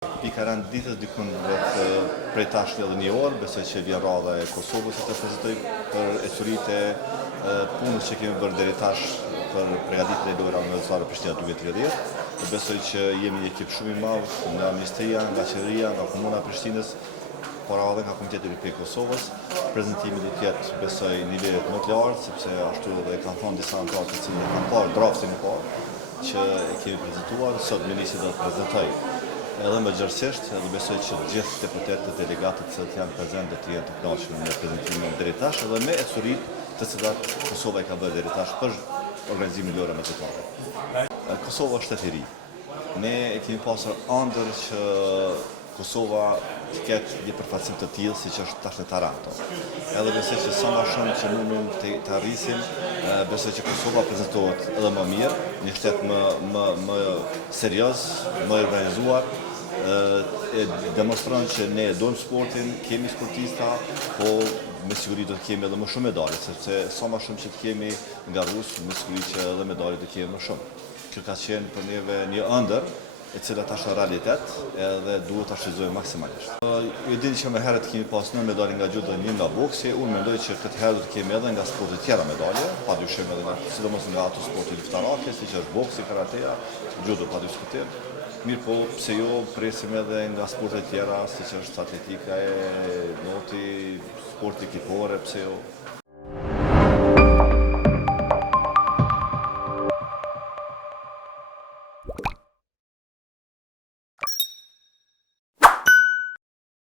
Pika rënd ditës dikun prej tashmë edhe një orë, besoj që vjen radha e Kosovës që të prezantoj për ecurit e punës që kemi bërë deri tash për përgatitjen e lojrave vendosare Prishtina 2030. Besoj që jemi një ekip shumë i madh nga Ministria, nga Qeveria, nga Komuna e Prishtinës, por edhe nga Komiteti i Kosovës. Prezantimi do të jetë, besoj, nivelet më të lartë, sepse ashtu edhe kanë thënë disa anëtarë të cilët kanë parë draftin e parë që e kemi prezantuar, sot ministri do të prezantojë edhe më gjërësisht, edhe besoj që gjithë deputetët, delegatët që janë prezent do të jenë të kënaqur me prezantimin deri tash edhe me ecuritë të cilat Kosova i ka bërë deri tash për organizimin e lojrave vendosare. Kosova është shtet i ri. Ne kemi pasur ëndër që Kosova të ketë një përfaqësim të tillë siç është tash në Taranto. Edhe besoj që sa më shumë që mund të arrisim, besoj që Kosova prezantohet edhe më mirë, një shtet më serioz, më i organizuar. Demonstron që ne dojmë sportin, kemi sportista, po me siguri do të kemi edhe më shumë medalje, sepse sa më shumë që të kemi nga rusë, me siguri që edhe medalje do të kemi më shumë. Kjo ka qenë për neve një ëndër, e cila tash në realitet edhe duhet ta shfrytëzojmë maksimalisht. Ju dini që më herët kemi pas 9 medalje nga judo, 1 nga boksi, unë mendoj që këtë herë do të kemi edhe nga sportet tjera medalje, padyshim edhe sidomos nga ato sporte luftarake, siç është boksi, karatea, judo padiskutim. Mirë po, pse jo, presim edhe nga sportet tjera, siç është atletika, noti, sporti ekipore, pse jo.